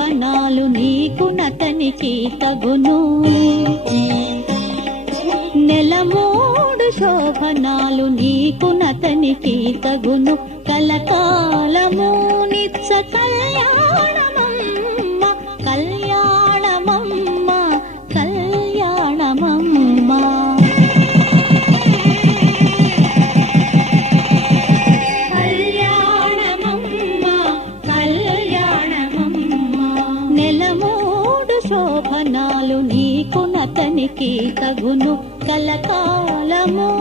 శోభనాలు నీకు నతనికి తగును. నెల మూడు శోభనాలు నీకు నతనికి తగును. కలకాలము నిత్స కళ్యాణము శోభనాలు నీకు నతనికి తగును కలకాలము.